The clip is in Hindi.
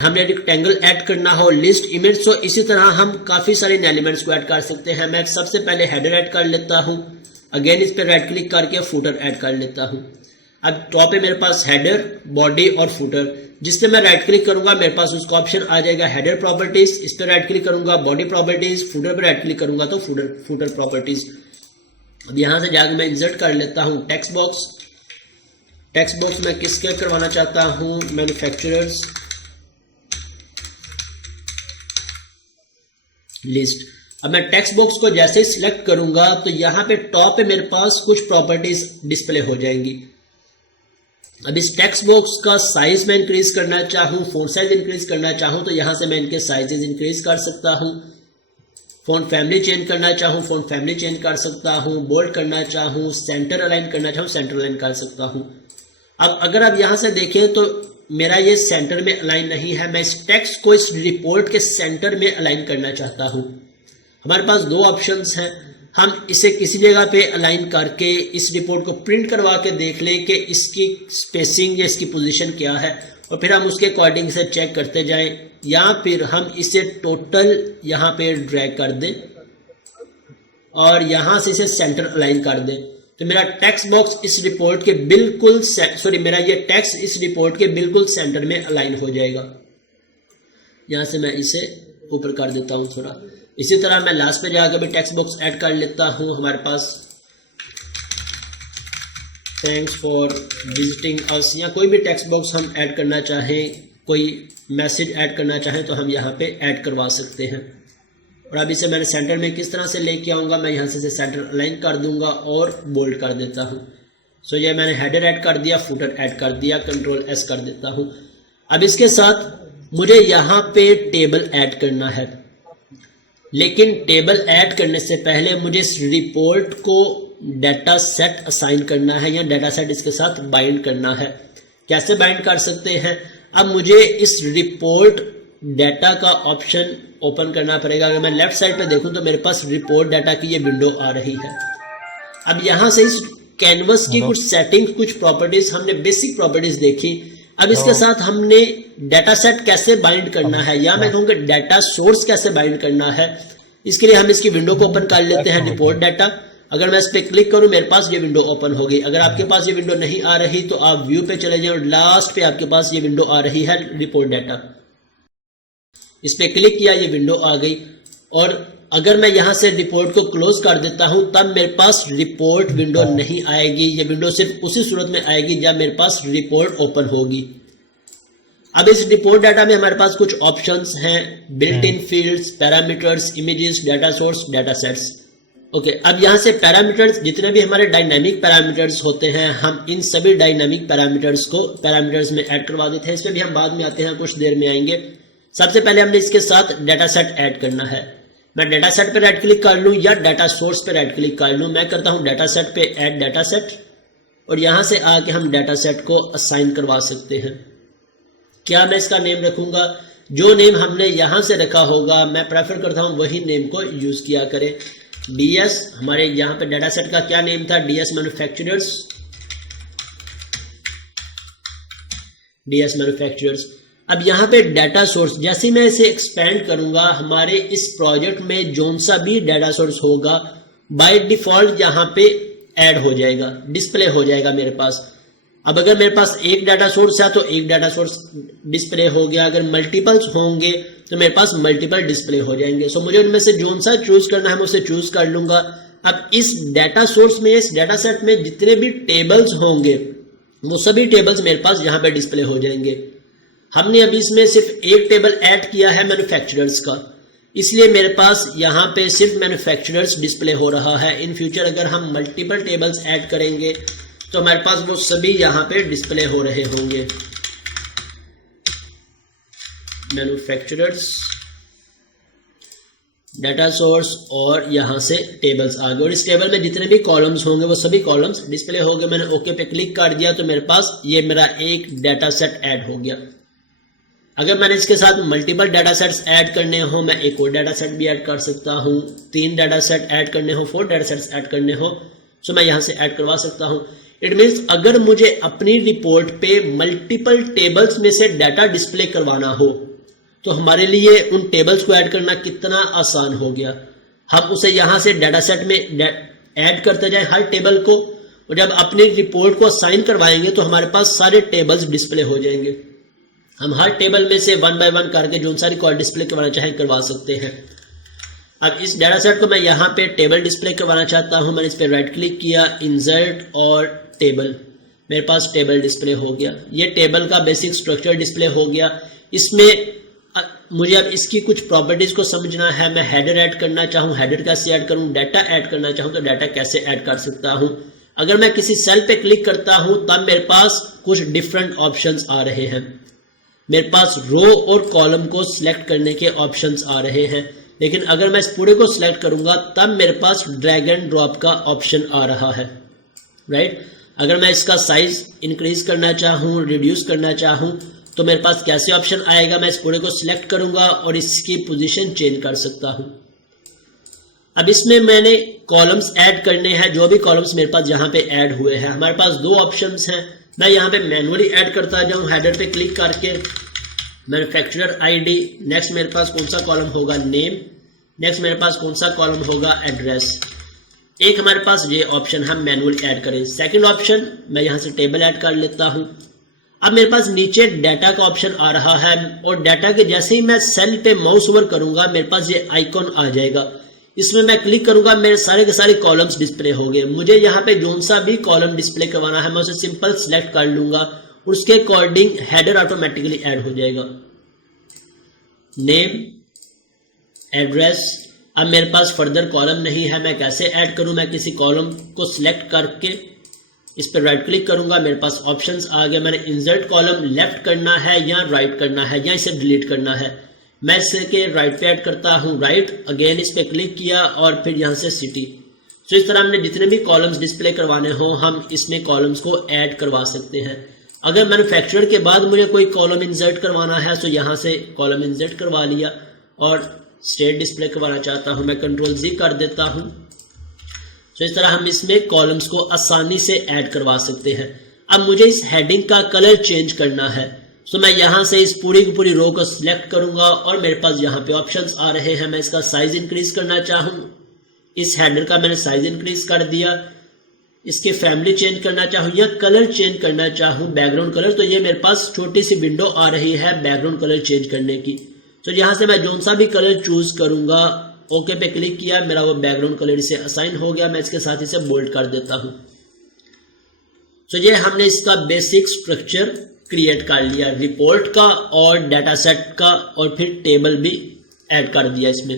हमने रेक्टेंगल ऐड करना हो, लिस्ट, इमेज, तो इसी तरह हम काफी सारे एलिमेंट्स को ऐड कर सकते हैं। मैं सबसे पहले हेडर ऐड कर लेता हूं, अगेन इस पर राइट क्लिक करके फुटर ऐड कर लेता हूं। अब टॉप पे मेरे पास हेडर, बॉडी और फुटर, जिससे मैं राइट क्लिक करूंगा मेरे पास उसका ऑप्शन आ जाएगा हेडर प्रॉपर्टीज, इस पर राइट क्लिक करूंगा बॉडी प्रॉपर्टीज, फुटर पर राइट क्लिक करूंगा तो फुटर प्रॉपर्टीज। अब यहां से जाकर मैं इंसर्ट कर लेता हूं टेक्स्ट बॉक्स। टेक्स्ट बॉक्स में किसके करवाना चाहता हूं, मैन्युफैक्चरर्स लिस्ट। अब मैं टेक्स्ट बॉक्स को जैसे ही सिलेक्ट करूंगा तो यहां पे टॉप पे मेरे पास कुछ प्रॉपर्टीज डिस्प्ले हो जाएंगी। अब इस टेक्स्ट बॉक्स का साइज मैं इंक्रीज करना चाहूं, फॉन्ट साइज इंक्रीज करना चाहूं तो यहां से मैं इनके साइजेस इंक्रीज कर सकता हूं। फॉन्ट फैमिली चेंज करना चाहूं, फॉन्ट फैमिली चेंज कर सकता हूं। बोल्ड करना चाहूं, सेंटर अलाइन करना चाहूं, सेंटर अलाइन कर सकता हूं। अब अगर आप यहां से देखें तो मेरा ये सेंटर में अलाइन नहीं है, मैं इस टेक्स्ट को इस रिपोर्ट के सेंटर में अलाइन करना चाहता हूं। हमारे पास दो ऑप्शंस हैं, हम इसे किसी जगह पे अलाइन करके इस रिपोर्ट को प्रिंट करवा के देख लें कि इसकी स्पेसिंग या इसकी पोजीशन क्या है, और फिर हम उसके अकॉर्डिंग से चेक करते जाएं, या फिर हम इसे टोटल यहाँ पे ड्रैग कर दें और यहाँ से इसे सेंटर अलाइन कर दें। तो मेरा टेक्स्ट बॉक्स इस रिपोर्ट के बिल्कुल मेरा ये टेक्स्ट इस रिपोर्ट के बिल्कुल सेंटर में अलाइन हो जाएगा। यहां से मैं इसे ऊपर कर देता हूं थोड़ा। इसी तरह मैं लास्ट पे जाकर भी टेक्स्ट बॉक्स ऐड कर लेता हूं। हमारे पास थैंक्स फॉर विजिटिंग अस, या कोई भी टेक्स्ट बॉक्स हम ऐड करना चाहें, कोई मैसेज ऐड करना चाहें तो हम यहाँ पे ऐड करवा सकते हैं। और अब इसे मैंने सेंटर में किस तरह से लेके आऊँगा, मैं यहाँ से सेंटर अलाइन कर दूंगा और बोल्ड कर देता हूँ। सो ये मैंने हेडर ऐड कर दिया, फुटर ऐड कर दिया, कंट्रोल एस कर देता हूँ। अब इसके साथ मुझे यहाँ पे टेबल ऐड करना है, लेकिन टेबल ऐड करने से पहले मुझे इस रिपोर्ट को डाटा सेट असाइन करना है या डाटा सेट इसके साथ बाइंड करना है। कैसे बाइंड कर सकते हैं, अब मुझे इस रिपोर्ट डाटा का ऑप्शन ओपन करना पड़ेगा। अगर मैं लेफ्ट साइड पे देखूं तो मेरे पास रिपोर्ट डाटा की ये विंडो आ रही है। अब यहां से इस कैनवस की कुछ सेटिंग्स, कुछ प्रॉपर्टीज, हमने बेसिक प्रॉपर्टीज देखी। अब इसके साथ हमने डाटा सेट कैसे बाइंड करना है, या मैं कहूँगा डाटा सोर्स कैसे बाइंड करना है। इसके लिए हम इसकी विंडो को ओपन कर लेते हैं, रिपोर्ट डाटा। अगर मैं इस पर क्लिक करूं मेरे पास ये विंडो ओपन होगी। अगर आपके पास ये विंडो नहीं आ रही तो आप व्यू पे चले जाएं और लास्ट पे आपके पास ये विंडो आ रही है, रिपोर्ट डाटा। इस पे क्लिक किया, ये विंडो आ गई। और अगर मैं यहां से रिपोर्ट को क्लोज कर देता हूं तब मेरे पास रिपोर्ट विंडो नहीं आएगी। ये विंडो सिर्फ उसी सूरत में आएगी जब मेरे पास रिपोर्ट ओपन होगी। अब इस रिपोर्ट डाटा में हमारे पास कुछ ऑप्शंस हैं, built in fields, parameters, images, data source, data sets. Okay, अब यहां से पैरामीटर्स, जितने भी हमारे डायनामिक पैरामीटर्स होते हैं, हम इन सभी डायनामिक पैरामीटर्स को पैरामीटर्स में ऐड करवा देते हैं। इस पर भी हम बाद में आते हैं, कुछ देर में आएंगे। सबसे पहले हमने इसके साथ डाटा सेट ऐड करना है। मैं डाटा सेट पे राइट क्लिक कर लूं या डाटा सोर्स पे राइट क्लिक कर लूं। मैं करता हूं डाटा सेट पे ऐड डाटा सेट, और यहां से आके हम डाटा सेट को असाइन करवा सकते हैं। क्या मैं इसका नेम रखूंगा, जो नेम हमने यहां से रखा होगा मैं प्रेफर करता हूं वही नेम को यूज किया करें। डीएस, हमारे यहां पे डाटा सेट का क्या नेम था, डीएस मैन्युफैक्चरर्स, डीएस मैन्युफैक्चरर्स। अब यहाँ पे डाटा सोर्स, जैसे मैं इसे एक्सपेंड करूंगा हमारे इस प्रोजेक्ट में जोन सा भी डाटा सोर्स होगा बाय डिफॉल्ट यहाँ पे ऐड हो जाएगा, डिस्प्ले हो जाएगा मेरे पास। अब अगर मेरे पास एक डाटा सोर्स है तो एक डाटा सोर्स डिस्प्ले हो गया, अगर मल्टीपल्स होंगे तो मेरे पास मल्टीपल डिस्प्ले हो जाएंगे। सो मुझे उनमें से जोन सा चूज करना है मैं उसे चूज कर लूंगा। अब इस डाटा सोर्स में, इस डाटा सेट में जितने भी टेबल्स होंगे वो सभी टेबल्स मेरे पास यहाँ पे डिस्प्ले हो जाएंगे। हमने अभी इसमें सिर्फ एक टेबल ऐड किया है मैन्युफैक्चरर्स का, इसलिए मेरे पास यहाँ पे सिर्फ मैन्युफैक्चरर्स डिस्प्ले हो रहा है। इन फ्यूचर अगर हम मल्टीपल टेबल्स ऐड करेंगे तो हमारे पास वो सभी यहाँ पे डिस्प्ले हो रहे होंगे। मैन्युफैक्चरर्स, डाटा सोर्स, और यहाँ से टेबल्स आ गए, और इस टेबल में जितने भी कॉलम्स होंगे वो सभी कॉलम्स डिस्प्ले हो गए। मैंने ओके पे क्लिक कर दिया तो मेरे पास ये मेरा एक डाटा सेट ऐड हो गया। अगर मैंने इसके साथ मल्टीपल डाटा सेट्स ऐड करने हो, मैं एक और डाटा सेट भी ऐड कर सकता हूँ। 3 डाटा सेट ऐड करने हो, 4 डाटा सेट्स ऐड करने हो, तो मैं यहाँ से ऐड करवा सकता हूँ। इट मीन्स अगर मुझे अपनी रिपोर्ट पे मल्टीपल टेबल्स में से डाटा डिस्प्ले करवाना हो तो हमारे लिए उन टेबल्स को ऐड करना कितना आसान हो गया। हम उसे यहाँ से डाटा सेट में ऐड करते जाएं हर टेबल को, और जब अपनी रिपोर्ट को असाइन करवाएंगे तो हमारे पास सारे टेबल्स डिस्प्ले हो जाएंगे। हम हर टेबल में से 1 बाय 1 करके जो सारी कॉल डिस्प्ले करवाना चाहें करवा सकते हैं। अब इस डाटा सेट को मैं यहाँ पे टेबल डिस्प्ले करवाना चाहता हूँ। मैंने इस पर राइट क्लिक किया, इंसर्ट और टेबल, मेरे पास टेबल डिस्प्ले हो गया। ये टेबल का बेसिक स्ट्रक्चर डिस्प्ले हो गया। इसमें मुझे अब इसकी कुछ प्रॉपर्टीज को समझना है। मैं हेडर ऐड करना चाहूँ, हेडर कैसे ऐड करूँ, डाटा ऐड करना चाहूँ तो डाटा कैसे ऐड कर सकता हूँ। अगर मैं किसी सेल पे क्लिक करता हूँ तब मेरे पास कुछ डिफरेंट ऑप्शंस आ रहे हैं। मेरे पास रो और कॉलम को सिलेक्ट करने के ऑप्शंस आ रहे हैं, लेकिन अगर मैं इस पूरे को सिलेक्ट करूंगा तब मेरे पास ड्रैग एंड ड्रॉप का ऑप्शन आ रहा है, राइट। अगर मैं इसका साइज इंक्रीज करना चाहूँ, रिड्यूस करना चाहूँ तो मेरे पास कैसे ऑप्शन आएगा। मैं इस पूरे को सिलेक्ट करूंगा और इसकी पोजीशन चेंज कर सकता हूँ। अब इसमें मैंने कॉलम्स ऐड करने हैं, जो भी कॉलम्स मेरे पास यहाँ पे ऐड हुए हैं। हमारे पास 2 ऑप्शंस हैं। मैं यहाँ पे मैनुअली ऐड करता जाऊँ, हेडर पे क्लिक करके मैन्युफैक्चरर आईडी, नेक्स्ट मेरे पास कौन सा कॉलम होगा, नेम, नेक्स्ट मेरे पास कौन सा कॉलम होगा, एड्रेस। एक हमारे पास ये ऑप्शन हम मैनुअली ऐड करें। सेकंड ऑप्शन मैं यहाँ से टेबल ऐड कर लेता हूँ। अब मेरे पास नीचे डाटा का ऑप्शन आ रहा है और डाटा के जैसे ही मैं सेल पे माउस ओवर करूंगा मेरे पास ये आइकॉन आ जाएगा। इसमें मैं क्लिक करूंगा, मेरे सारे के सारे कॉलम्स डिस्प्ले हो गए। मुझे यहाँ पे जोन सा भी कॉलम डिस्प्ले करवाना है मैं उसे सिंपल सिलेक्ट कर लूंगा और उसके अकॉर्डिंग हेडर ऑटोमेटिकली ऐड हो जाएगा। Name, address. अब मेरे पास फर्दर कॉलम नहीं है, मैं कैसे ऐड करूं। मैं किसी कॉलम को सिलेक्ट करके इस पर राइट क्लिक करूंगा, मेरे पास ऑप्शंस आ गया। मैंने इंसर्ट कॉलम लेफ्ट करना है या राइट करना है या इसे डिलीट करना है। मैं इसके राइट पे ऐड करता हूं, राइट, अगेन इस पे क्लिक किया और फिर यहां से सिटी। तो इस तरह हमने जितने भी कॉलम्स डिस्प्ले करवाने हो हम इसमें कॉलम्स को ऐड करवा सकते हैं। अगर मैन्युफैक्चरर के बाद मुझे कोई कॉलम इंसर्ट करवाना है तो यहाँ से कॉलम इंसर्ट करवा लिया, और स्टेट डिस्प्ले करवाना चाहता हूँ मैं Ctrl+Z कर देता हूँ। तो इस तरह हम इसमें कॉलम्स को आसानी से ऐड करवा सकते हैं। अब मुझे इस हेडिंग का कलर चेंज करना है, तो मैं यहाँ से इस पूरी की पूरी रो को सिलेक्ट करूंगा और मेरे पास यहाँ पे ऑप्शंस आ रहे हैं। मैं इसका साइज इंक्रीज करना चाहूँ, इस हेडर का मैंने साइज इंक्रीज कर दिया। इसके फैमिली चेंज करना चाहूँ या कलर चेंज करना चाहूँ, बैकग्राउंड कलर, तो ये मेरे पास छोटी सी विंडो आ रही है बैकग्राउंड कलर चेंज करने की। तो यहाँ से मैं जोन सा भी कलर चूज करूंगा, ओके पे क्लिक किया, मेरा वो बैकग्राउंड कलर इसे असाइन हो गया। मैं इसके साथ इसे बोल्ड कर देता हूँ। तो ये हमने इसका बेसिक स्ट्रक्चर क्रिएट कर लिया, रिपोर्ट का और डाटा सेट का, और फिर टेबल भी ऐड कर दिया इसमें।